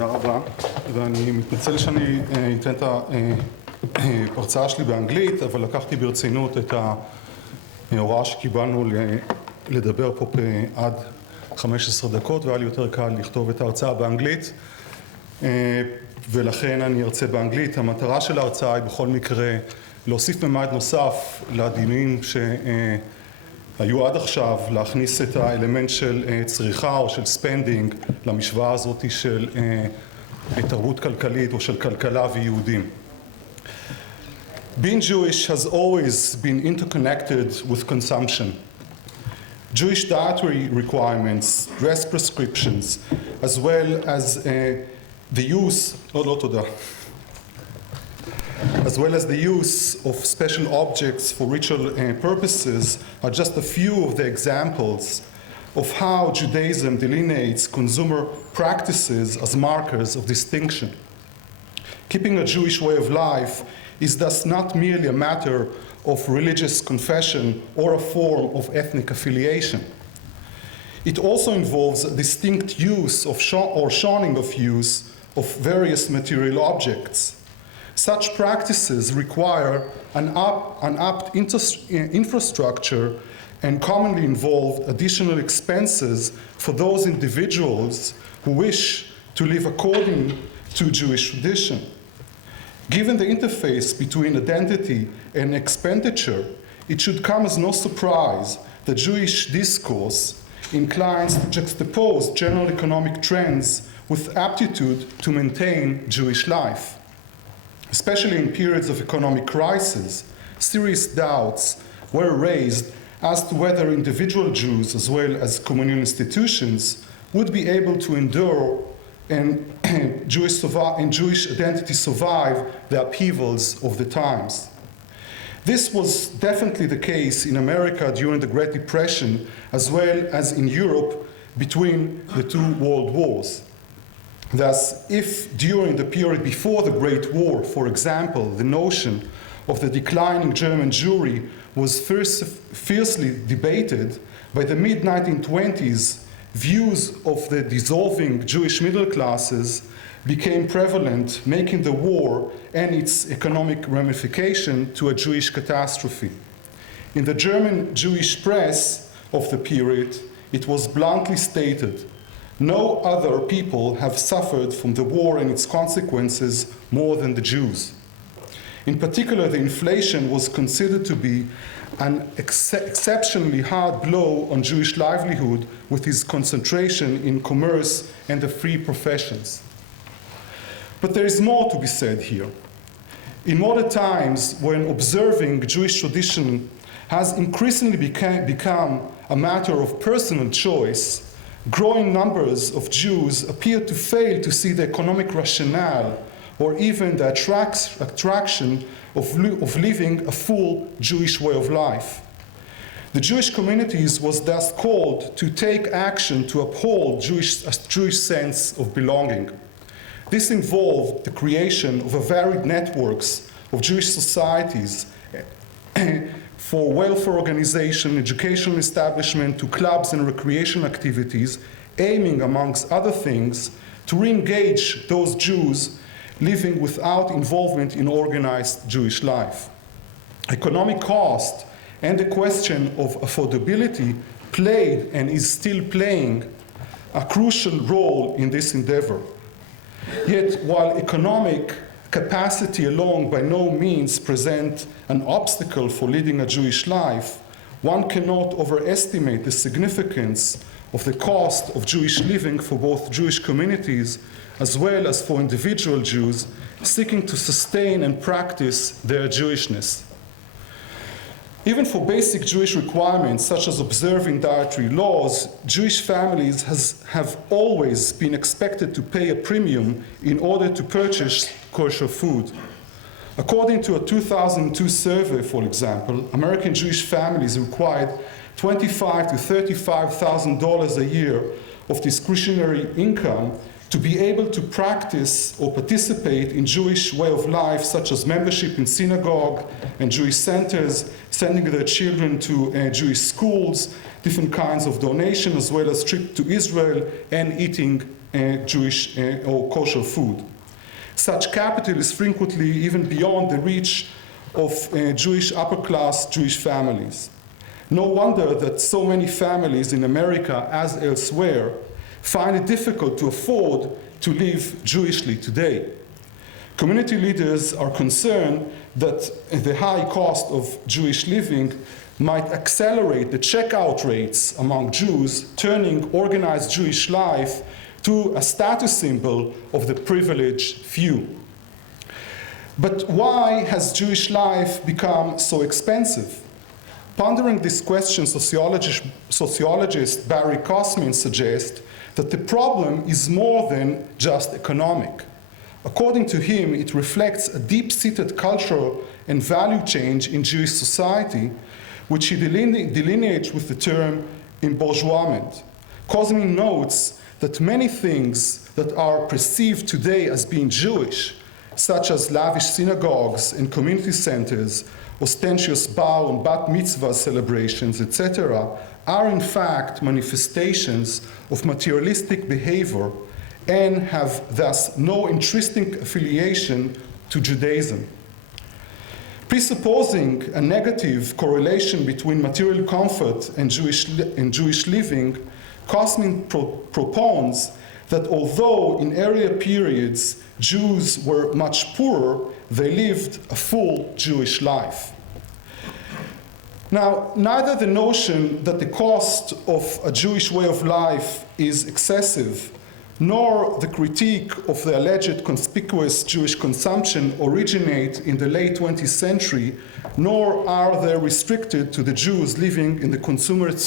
תודה רבה, ואני מתנצל שאני אתן את ההרצאה שלי באנגלית, אבל לקחתי ברצינות את ההוראה שקיבלנו לדבר פה עד 15 דקות, והיה לי יותר קל לכתוב את ההרצאה באנגלית, ולכן אני ארצה באנגלית. המטרה של ההרצאה היא בכל מקרה להוסיף ממד נוסף לדינים היו עד עכשיו, להכניס את האלמנט של צריכה או של ספנדינג למשוואה הזאת של תרבות כלכלית או של כלכלה ויהודים. Being Jewish has always been interconnected with consumption. Jewish dietary requirements, dress prescriptions, as well as the use, as well as the use of special objects for ritual purposes are just a few of the examples of how Judaism delineates consumer practices as markers of distinction. Keeping a Jewish way of life is thus not merely a matter of religious confession or a form of ethnic affiliation. It also involves a distinct use of or shunning of use of various material objects. Such practices require an apt infrastructure and commonly involve additional expenses for those individuals who wish to live according to Jewish tradition. Given the interface between identity and expenditure, it should come as no surprise that Jewish discourse inclines to juxtapose general economic trends with aptitude to maintain Jewish life. Especially in periods of economic crisis, serious doubts were raised as to whether individual Jews, as well as communal institutions, would be able to endure and Jewish identity survive the upheavals of the times. This was definitely the case in America during the Great Depression, as well as in Europe between the two world wars. Thus, if during the period before the Great War, for example, the notion of the declining German Jewry was fiercely debated, by the mid-1920s, views of the dissolving Jewish middle classes became prevalent, making the war and its economic ramification to a Jewish catastrophe. In the German Jewish press of the period, it was bluntly stated, "No other people have suffered from the war and its consequences more than the Jews." In particular, the inflation was considered to be an exceptionally hard blow on Jewish livelihood with its concentration in commerce and the free professions. But there is more to be said here. In modern times, when observing Jewish tradition has increasingly become a matter of personal choice, growing numbers of Jews appear to fail to see the economic rationale or even the attraction of living a full Jewish way of life. The Jewish communities was thus called to take action to uphold a Jewish sense of belonging. This involved the creation of a varied networks of Jewish societies for welfare organization, educational establishment, to clubs and recreation activities, aiming, amongst other things, to re-engage those Jews living without involvement in organized Jewish life. Economic cost and the question of affordability played and is still playing a crucial role in this endeavor. Yet, while economic capacity alone by no means present an obstacle for leading a Jewish life, one cannot overestimate the significance of the cost of Jewish living for both Jewish communities as well as for individual Jews seeking to sustain and practice their Jewishness. Even for basic Jewish requirements, such as observing dietary laws, Jewish families have always been expected to pay a premium in order to purchase kosher food. According to a 2002 survey, for example, American Jewish families required $25,000 to $35,000 a year of discretionary income to be able to practice or participate in Jewish way of life, such as membership in synagogue and Jewish centers, sending their children to Jewish schools, different kinds of donation, as well as trip to Israel and eating Jewish or kosher food. Such capital is frequently even beyond the reach of Jewish upper-class Jewish families. No wonder that so many families in America, as elsewhere, find it difficult to afford to live Jewishly today. Community leaders are concerned that the high cost of Jewish living might accelerate the checkout rates among Jews, turning organized Jewish life to a status symbol of the privileged few. But why has Jewish life become so expensive? Pondering this question, sociologist Barry Kosmin suggests that the problem is more than just economic. According to him, it reflects a deep-seated cultural and value change in Jewish society, which he delineates with the term embourgeoisement. Kosmin notes that many things that are perceived today as being Jewish, such as lavish synagogues and community centers, ostentatious bar and bat mitzvah celebrations, etc., are in fact manifestations of materialistic behavior and have thus no intrinsic affiliation to Judaism. Presupposing a negative correlation between material comfort and Jewish living, Kosmin propounds that although in earlier periods Jews were much poorer, they lived a full Jewish life. Now, neither the notion that the cost of a Jewish way of life is excessive, nor the critique of the alleged conspicuous Jewish consumption originate in the late 20th century, nor are they restricted to the Jews living in the consumerist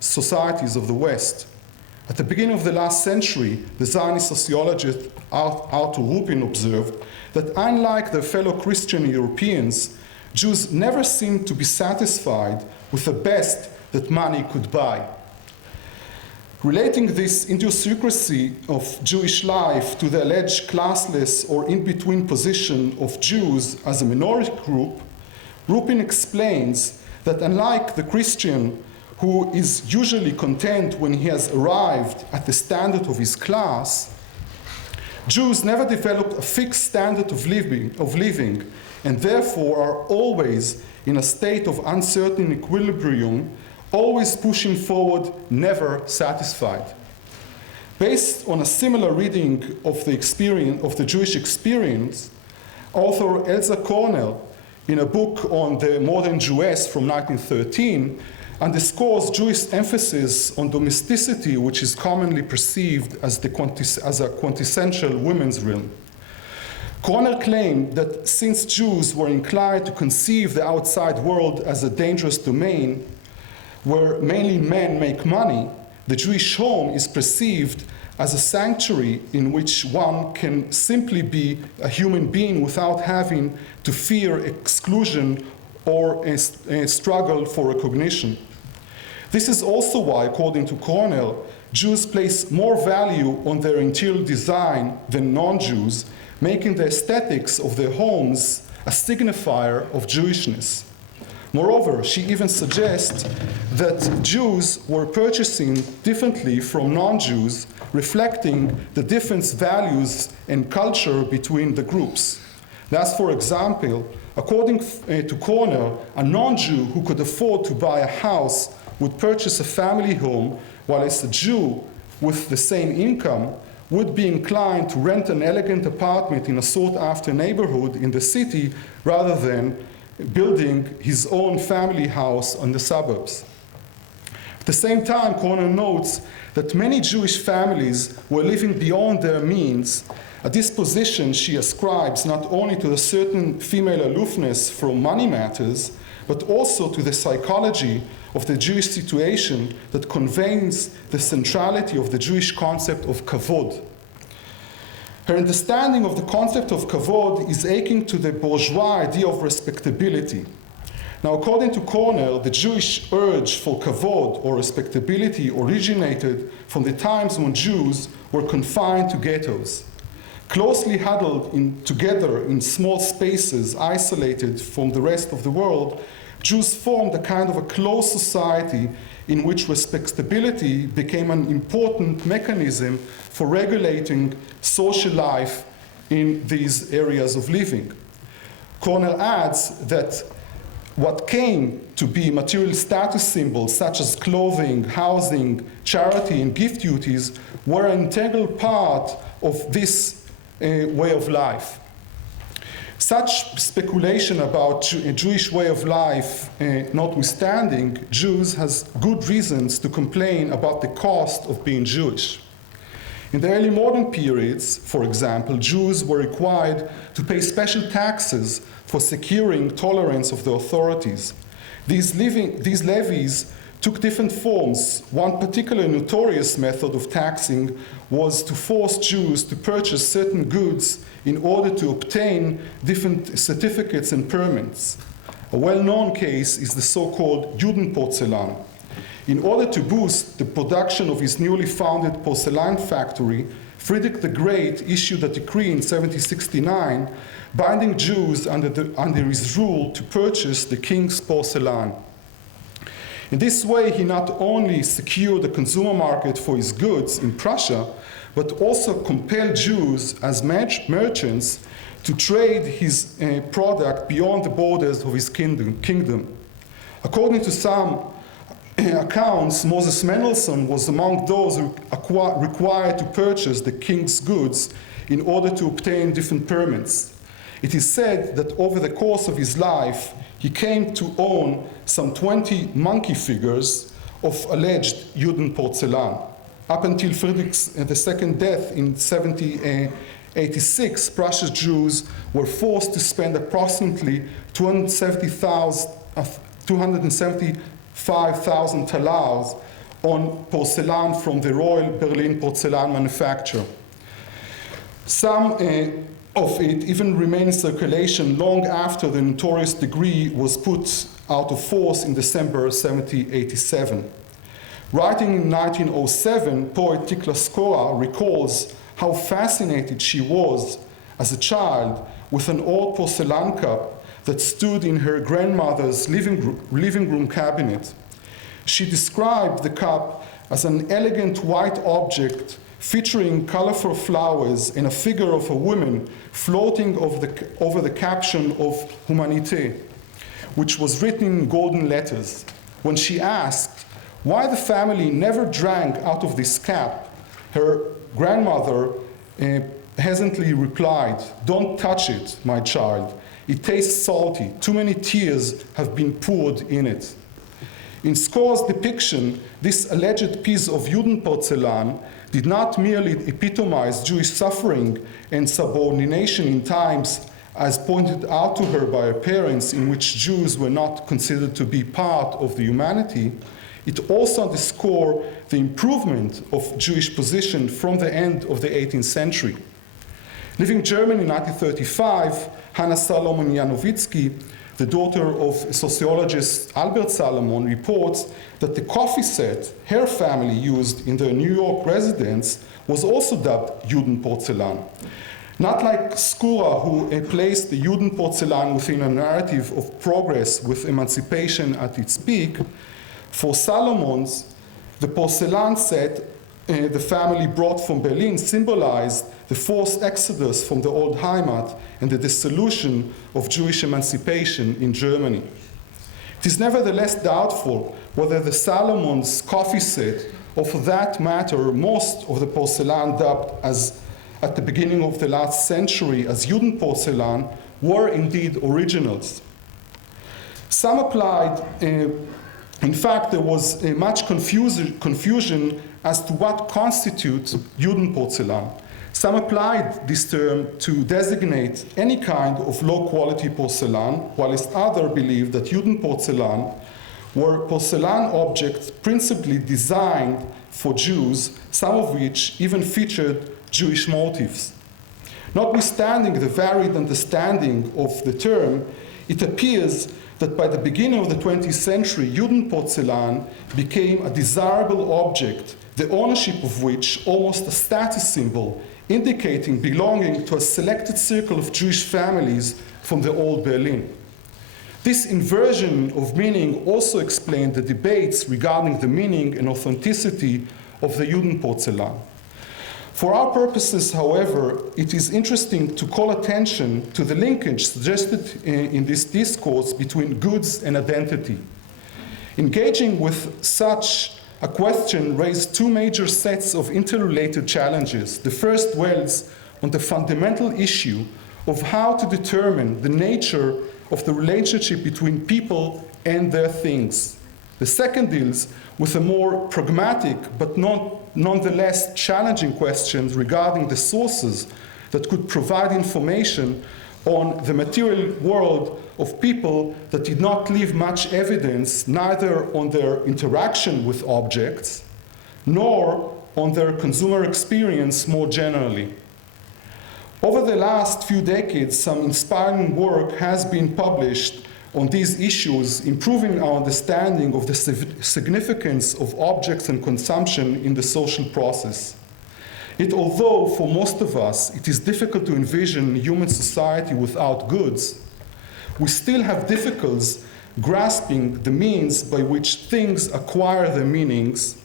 societies of the West. At the beginning of the last century, the Zionist sociologist Arthur Rupin observed that unlike their fellow Christian Europeans, Jews never seemed to be satisfied with the best that money could buy. Relating this idiosyncrasy of Jewish life to the alleged classless or in-between position of Jews as a minority group, Rupin explains that unlike the Christian who is usually content when he has arrived at the standard of his class, Jews never developed a fixed standard of living and therefore are always in a state of uncertain equilibrium, always pushing forward, never satisfied. Based on a similar reading of the Jewish experience, author Elza Cornell, in a book on the modern Jewess from 1913, underscores Jewish emphasis on domesticity, which is commonly perceived as a quintessential women's realm. Cornell claimed that since Jews were inclined to conceive the outside world as a dangerous domain, where mainly men make money, the Jewish home is perceived as a sanctuary in which one can simply be a human being without having to fear exclusion or a struggle for recognition. This is also why, according to Cornell, Jews place more value on their interior design than non-Jews, making the aesthetics of their homes a signifier of Jewishness. Moreover, she even suggests that Jews were purchasing differently from non-Jews, reflecting the different values and culture between the groups. Thus, for example, according to Cornell, a non-Jew who could afford to buy a house would purchase a family home, while as a Jew with the same income would be inclined to rent an elegant apartment in a sought-after neighborhood in the city rather than building his own family house in the suburbs. At the same time, Cornell notes that many Jewish families were living beyond their means, a disposition she ascribes not only to a certain female aloofness from money matters, but also to the psychology of the Jewish situation that conveys the centrality of the Jewish concept of kavod. Her understanding of the concept of kavod is akin to the bourgeois idea of respectability. Now, according to Cornell, the Jewish urge for kavod or respectability originated from the times when Jews were confined to ghettos, closely huddled together in small spaces, isolated from the rest of the world. Jews formed a kind of a closed society in which respectability became an important mechanism for regulating social life in these areas of living. Cornell adds that what came to be material status symbols such as clothing, housing, charity, and gift duties were an integral part of this way of life. Such speculation about a Jewish way of life notwithstanding, Jews has good reasons to complain about the cost of being Jewish. In the early modern periods, for example, Jews were required to pay special taxes for securing tolerance of the authorities. These levies took different forms. One particular notorious method of taxing was to force Jews to purchase certain goods in order to obtain different certificates and permits. A well-known case is the so-called Judenporzellan. In order to boost the production of his newly founded porcelain factory, Friedrich the Great issued a decree in 1769 binding Jews under his rule to purchase the king's porcelain. In this way, he not only secured a consumer market for his goods in Prussia, but also compelled Jews as merchants to trade his product beyond the borders of his kingdom. According to some accounts, Moses Mendelssohn was among those required to purchase the king's goods in order to obtain different permits. It is said that over the course of his life, he came to own some 20 monkey figures of alleged Judenporzellan. Up until Friedrich's II death in 1786, Prussia's Jews were forced to spend approximately 275,000 talars on porcelain from the Royal Berlin Porcelain Manufacture. Some of it even remained in circulation long after the notorious decree was put out of force in December 1787. Writing in 1907, poet Tikla Skora recalls how fascinated she was as a child with an old porcelain cup that stood in her grandmother's living room cabinet. She described the cup as an elegant white object featuring colorful flowers and a figure of a woman floating over the caption of Humanité, which was written in golden letters. When she asked why the family never drank out of this cup, her grandmother hesitantly replied, "Don't touch it, my child. It tastes salty. Too many tears have been poured in it." In Skora's depiction, this alleged piece of Judenporzellan did not merely epitomize Jewish suffering and subordination in times as pointed out to her by her parents, in which Jews were not considered to be part of the humanity. It also underscored the improvement of Jewish position from the end of the 18th century. Living in Germany in 1935, Hannah Salomon Janowitzki, the daughter of sociologist Albert Salomon, reports that the coffee set her family used in their New York residence was also dubbed Judenporzellan. Not like Skora, who placed the Judenporzellan within a narrative of progress with emancipation at its peak, for Salomons, the porcelain set the family brought from Berlin symbolized the forced exodus from the old Heimat and the dissolution of Jewish emancipation in Germany. It is nevertheless doubtful whether the Salomons coffee set, or for that matter, most of the porcelain dubbed as at the beginning of the last century as Judenporzellan, were indeed originals. Some applied in fact, there was much confusion as to what constitutes Judenporzellan. Some applied this term to designate any kind of low-quality porcelain, whilst others believed that Judenporzellan were porcelain objects principally designed for Jews, some of which even featured Jewish motifs. Notwithstanding the varied understanding of the term, it appears that by the beginning of the 20th century, Judenporzellan became a desirable object, the ownership of which almost a status symbol, indicating belonging to a selected circle of Jewish families from the old Berlin. This inversion of meaning also explained the debates regarding the meaning and authenticity of the Judenporzellan. For our purposes, however, it is interesting to call attention to the linkage suggested in this discourse between goods and identity. Engaging with such a question raised two major sets of interrelated challenges. The first dwells on the fundamental issue of how to determine the nature of the relationship between people and their things. The second deals with a more pragmatic but nonetheless challenging questions regarding the sources that could provide information on the material world of people that did not leave much evidence neither on their interaction with objects nor on their consumer experience more generally. Over the last few decades, some inspiring work has been published on these issues, improving our understanding of the significance of objects and consumption in the social process. Yet, although for most of us it is difficult to envision human society without goods, we still have difficulties grasping the means by which things acquire their meanings,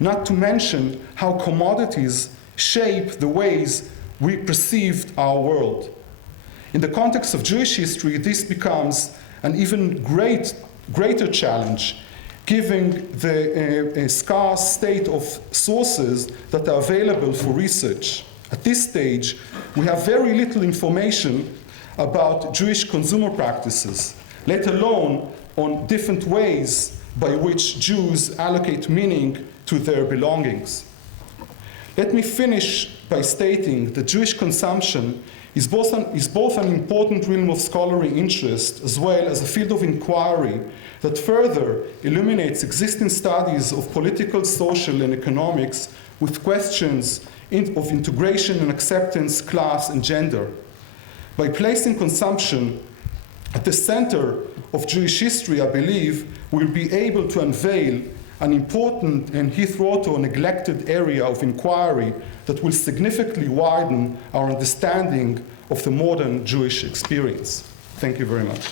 not to mention how commodities shape the ways we perceived our world. In the context of Jewish history, this becomes an even greater challenge, given the scarce state of sources that are available for research. At this stage, we have very little information about Jewish consumer practices, let alone on different ways by which Jews allocate meaning to their belongings. Let me finish by stating that Jewish consumption is both an important realm of scholarly interest as well as a field of inquiry that further illuminates existing studies of political, social, and economics with questions of integration and acceptance, class, and gender. By placing consumption at the center of Jewish history, I believe we'll be able to unveil an important and hitherto neglected area of inquiry that will significantly widen our understanding of the modern Jewish experience. Thank you very much.